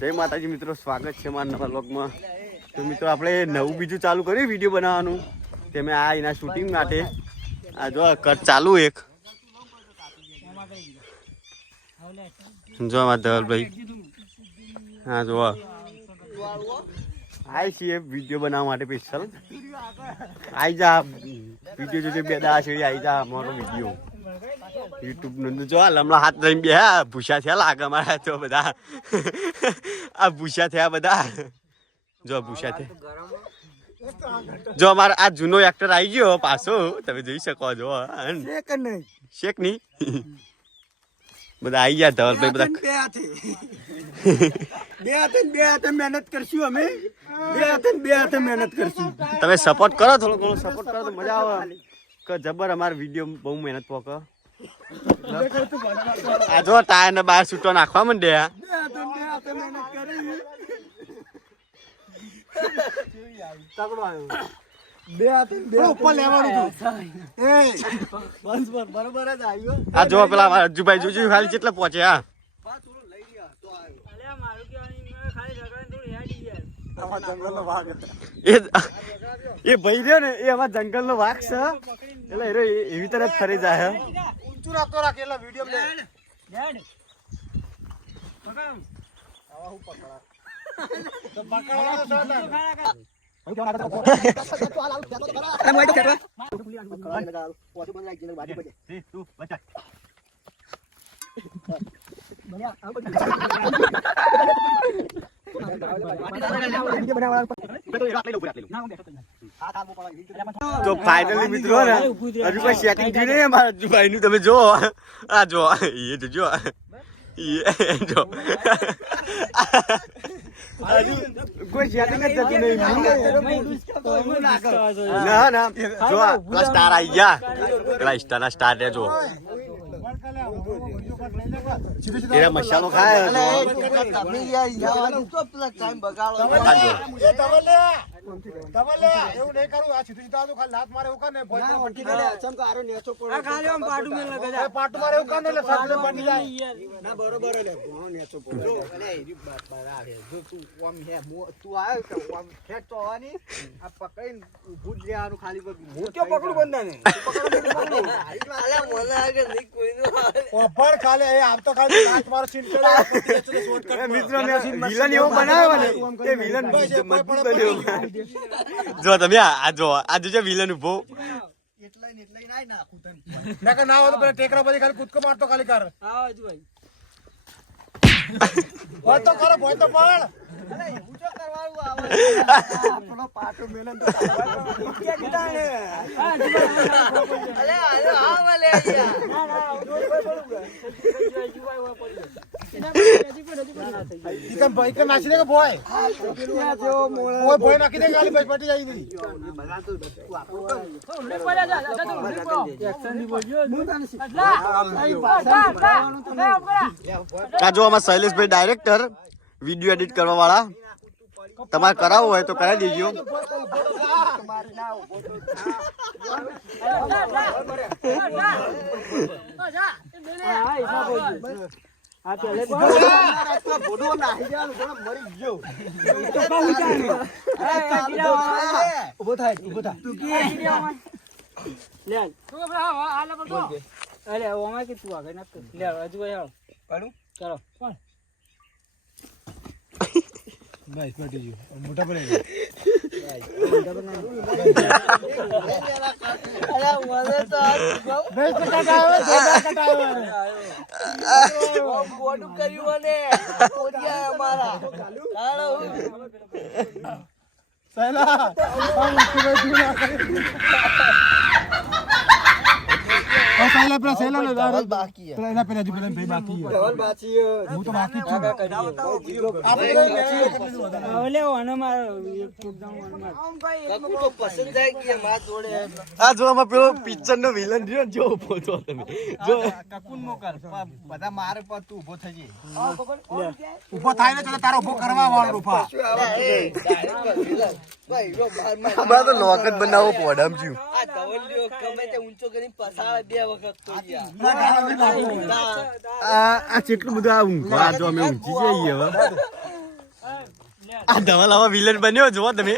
જય માતાજી મિત્રો, સ્વાગત છે મારા નવા વ્લોગમાં. તો મિત્રો આપણે નવું બીજું ચાલુ કર્યું વિડીયો બનાવવાનું. તેમે આ એના શૂટિંગ માટે આ જો કટ ચાલુ એક જો મારા ધવલભાઈ હા જો આઈ છીએ વિડીયો બનાવવા માટે સ્પેશિયલ આઈ જા વિડીયો જોજે બે દા છે આઈ જા મારો વિડીયો યુટ્યુબ નું જો લમણા હાથ લઈને બે ભૂસા થયા લાગે મારા તો બધા આ ભૂસા થયા બધા જો ભૂસા થયા જો અમારો આ જૂનો એક્ટર આવી ગયો પાછો તમે જોઈ શકો છો શેક નહીં બધા આવી ગયા ધવલભાઈ બધા બે હાથે મહેનત કરશું અમે બે હાથે મહેનત કરશું તમે સપોર્ટ કરો થોડો ઘણો સપોર્ટ કરો તો મજા આવે કે જબર અમારો વિડીયો બહુ મહેનત પોકે આ જો ટાયર ને બહાર છૂટો નાખવા માંડ્યા આ જો પેલા અજુભાઈ જોજો ખાલી કેટલા પહોંચે હા એ ભાઈ રહ્યો ને એ અમારા જંગલ નો વાઘ છે એટલે એવી તરફ ફરી જાય ઊંચું રાખતો રાખે એટલે તો ફાઇનલી મિત્રો ને હજુ કોઈ સેટિંગ થયું નહીં અમારા અજુભાઈ નું તમે જો આ જો એ જો જો કોઈ સેટિંગ જ થતી નહીં ના ના જો પેલા સ્ટાર આવી ગયા પેલા સ્ટાર સ્ટાર રે જો એરા મસાલો ખાય એવું નહીં કરું આ સીધું સીધું ખાલી લાત મારે એવું કરે પાટું મારે એવું કરે એટલે સામે બની જાય ના બરોબર લે નેચો પડો જો તું ઓમ હે તું આયો તો ઓમ ખેટ તો આવવાની આ પકડીને ઊભું જ લેવાનું ખાલી હું કે પકડું બંધાને પકડો અલે મને આગે નહીં કોઈનો ઓફર ખાલી એ આવતો ખાલી લાત મારો સીન કરે મિત્રો ને વિલન એવો બનાવ્યો ને કે વિલન મજબૂત બન્યો જો તમે આ જો આ જો વિલન ઉભો એટલાઈ નાઈ નાખું તને નકર ના હોય તો પેલા ટેકરા પછી ખાલી કૂદકો મારતો ખાલી કર આવો જ ભાઈ હોય તો કરો હોય તો પણ અરે ઊંચો કરવાનું આવે પેલો પાટો મેલન તો કે કીધાને અલે આ વાલે યાર ના ના જીવાય પડી ઈકમ ભાઈ કે નાખી દે કે બોય ઓય બોય નાખી દે ખાલી ભાઈ પટી જાય દી બગા તો લે પડ્યા જા તો એક્શન ની બોલ્યો કા જો અમાર શૈલેષભાઈ ડાયરેક્ટર વિડિયો એડિટ કરવા વાળા તમારે કરાવવું હોય તો કરાવી દેજો આ પેલે બોડો નાહી જાવ મરી ગયો તો બહુ ચાલે ઉભો થાય તું કે લે તું હાલ પર તો અરે ઓમાં કે તું આગળ ના લે હજુ ભાઈ હાલ પાડું ચાલો કોણ બસ પટી ગયો મોટા પડે મોટા પડે અરે મને તો બસ કટાયો બોડું કર્યું ને ઓડિયા અમારા હાલો સહેલા સહેલા પેલા સહેલા ને દારૂ બાકી પેલા એના પેલા પેલા ભાઈ બાકી ડબલ બાકી હું તો બાકી છું આપણે ઓલે ઓનો માર એક પ્રોગ્રામ માર ભાઈ કકુ તો પસંદ જાય કે માર જોડે આ જો આમાં પેલો પિક્ચર નો વિલન રહ્યો જો ઉભો છો તમે જો કકુન મોકલ બધા મારે પર તું ઉભો થઈ જા ઉભો થાય ને તો તારો ઉભો કરવા વાળો રૂપા ભાઈ જો માર તો લોક જ બનાવો પોડમ છું આ ધવલિયો ગમે તે ઊંચો કરીને પસાવે 2 વખત તો યાર આ કેટલું બધું આ ઊંઘવા જો અમે ઊંચી જઈએ હવે આ ધવલ હવે વિલન બન્યો જો તમે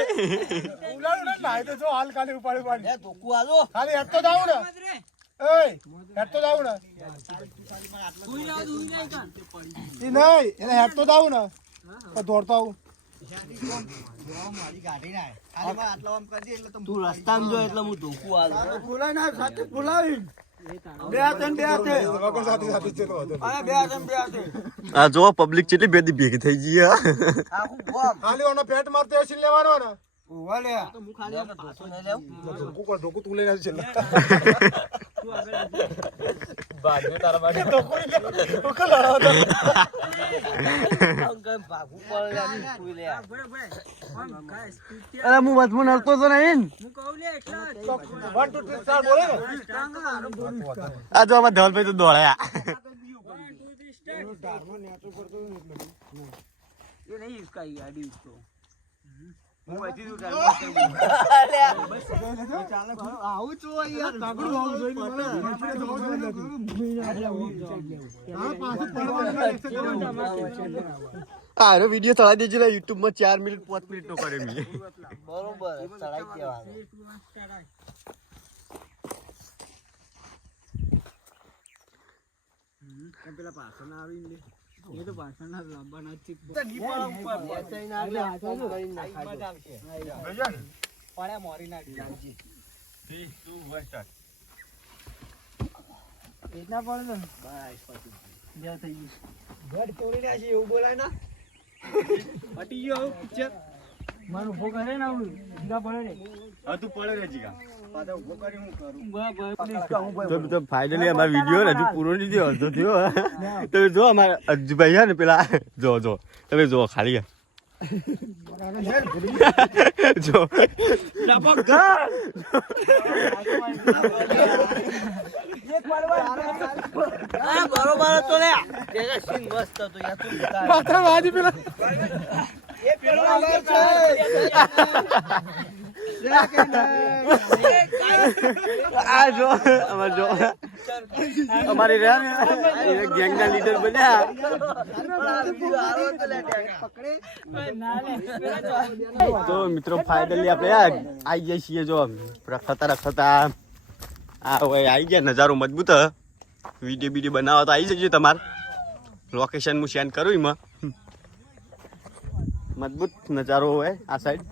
હાલ ખાલી ઉપાડી પાડી ધોકું આલો ખાલી હેડ તો જાવ ને એય હેડ તો જાવ ને ઈ નહીં એને હેડ તો જાવ ને દોડતો આવું મારી ગાડી ના ખાલી માં આટલો આમ કરી દે એટલે તું રસ્તામાં જો એટલે હું ધોકું આલો બોલાય ના સાથે બોલાવી બે હાથે વગર સાથે ચલો આ બે હાથે આ જો પબ્લિક કેટલી બેદી ભેગી થઈ ગઈ આખું ગોમ ખાલી ઓનો પેટ મારતે હસી લેવાનો ને ઓલે તો હું ખાલી પાછો ન લેવ ધોકું તું લઈને છે બાજુ તારા માટે ધોકું લડાવો તો અંગમ ભાગુ પડે તું લે અરે હું વચમાં નડતો તો નહીં 1 2 3 4 બોલે ને આ જો આમાં ધવલભાઈ તો દોડ્યા ये नहीं इसका ही गाड़ी उसको આવું છો યાર તગડું આવું જોઈને આરો વિડિયો ચડાઈ દેજો YouTube માં 4 મિનિટ 5 મિનિટ નો કરે મી બરોબર ચડાઈ દેવા પેલા પાછળ ના આવી એ તો પાછળ ના લાંબા નથી મોરી નાખી એટલા પડે ને બસ થઈ ગયું ગઢ તોડી નાખી એવું બોલાય ના પટી ગયો પિક્ચર મારું ઉભો કરે ને આવું જીગા પડે ને હા તું પડે રે જીગા પાછા ઉભો કરી હું કરું તો ફાઇનલી અમારો વિડિયો હજુ પૂરો નહીં થયો અડધો થયો તમે જો અમારા અજુભાઈ છે ને પેલા જો તમે જો ખાલી જો બરોબર તો લે સીન મસ્ત હતો યાર તું પાત્ર વાજી પેલા એક પેલો આવે છે આ જો અમારી રહ્યા ને ગેંગ ના લીડર બન્યા તો મિત્રો ફાઇનલી આપણે આવી જઈએ છીએ જો રખતા આ હોય આવી ગયા નજારો મજબૂત વિડીયો બીડીયો બનાવવા તો આવી જજો તમારે લોકેશન હું સેન્ડ કરું એમાં મજબૂત નજારો હોય આ સાઈડ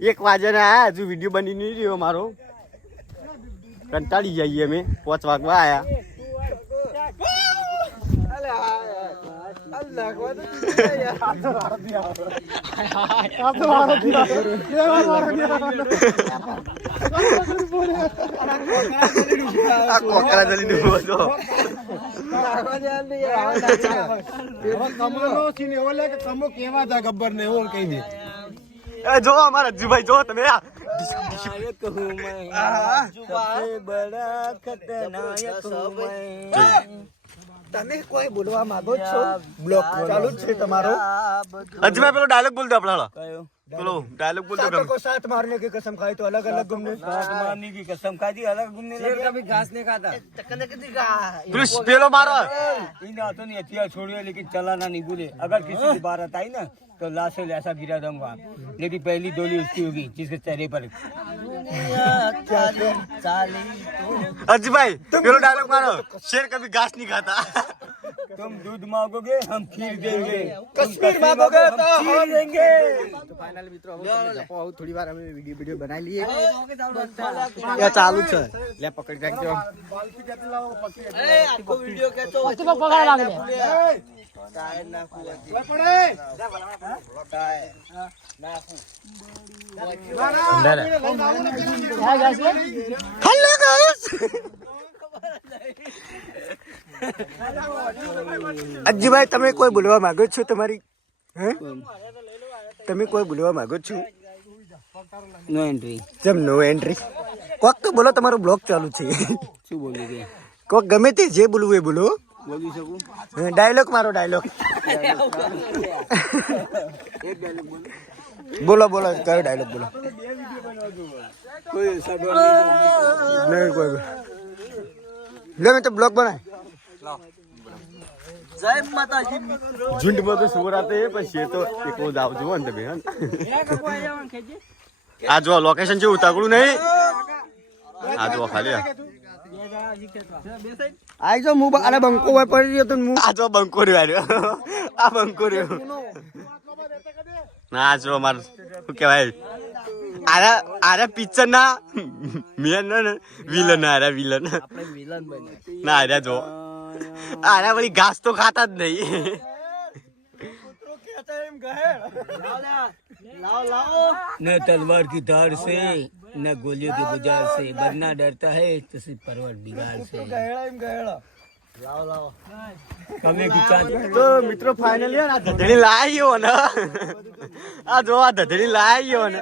1 વાગે ને આયા હજુ વિડીયો બની નહીં રહ્યો મારો કંટાળી જઈએ અમે 5 વાગવા આયા કોકરા જલી ડૂબો છો કમો કેવા હતા ગબ્બર ને એવું કઈ દે જો અમારા અજુભાઈ જો તમે તમે કોઈ બોલવા માંગો છો બ્લોક ચાલુ જ છે તમારો અજુભાઈ પેલો ડાયલોગ બોલ દો આપણા પેલો ડાયલોગ બોલ દો को साथ मारने की कसम खाई तो अलग अलग घूमने साथ मारने की कसम खा दी अलग घूमने लगे कभी घास नहीं खाता પેલો મારો इन हाथों ने हथियार छोड़िए लेकिन चलाना नहीं भूले अगर किसी की बारात आई ना तो लाश से ऐसा गिरा दूंगा लेकिन पहली डोली उसकी होगी जिसके चेहरे पर अजय પેલો ડાયલોગ મારો શેર કભી ઘાસ નહીં ખાતા तुम दूध मांगोगे हम खीर देंगे कश्मीर मांगोगे तो खीर देंगे तो फाइनल મિત્રો હવે થોડી વાર અમે વિડિયો બનાવી લઈએ યા ચાલુ છે લે પકડી રાખજો अरे आपको वीडियो के तो પકડા લાગે टायर ना ઓય પડે टायर ना હેલો ગાઈસ અજયભાઈ તમે કોઈ બોલવા માંગો છો તમારી હે તમે કોઈ બોલવા માંગો છો नो एंट्री જેમ નો એન્ટ્રી કોક તો બોલો તમારો બ્લોગ ચાલુ છે શું બોલી ગઈ કોક ગમે તે જે બોલવું એ બોલો બોલી શકું ડાયલોગ મારો ડાયલોગ એક ડાયલોગ બોલો બોલો બોલો કયો ડાયલોગ બોલો કોઈ સગવડ નહીં કોઈ લે મેં તો બ્લોગ બનાય જય માતાજી મિત્રો ઝુંડમાં તો સુવર આતે પછી તો એકલો જ આવજો ને તમે આ જો લોકેશન છે ઉતાકડું નહીં આ જો ખાલી આઈ જો મુ આને બંકો હોય પડી રહ્યો તો મુ આ જો બંકો રહ્યો આ બંકો રહ્યો ના જો માર શું કહેવાય આરે પિક્ચર ના મેન વિલન આરે વિલન આપણે વિલન બને ના આરે જો આરે વળી ઘાસ તો ખાતા જ નહીં न तलवार की धार से न गोलियों की बुझार से मरना डरता है तो सिर्फ परवर बिगाड़ से कमे की चांद તો મિત્રો ફાઇનલી આ ધધડી લાવ્યો ને આ જો આ ધધડી લાવ્યો ને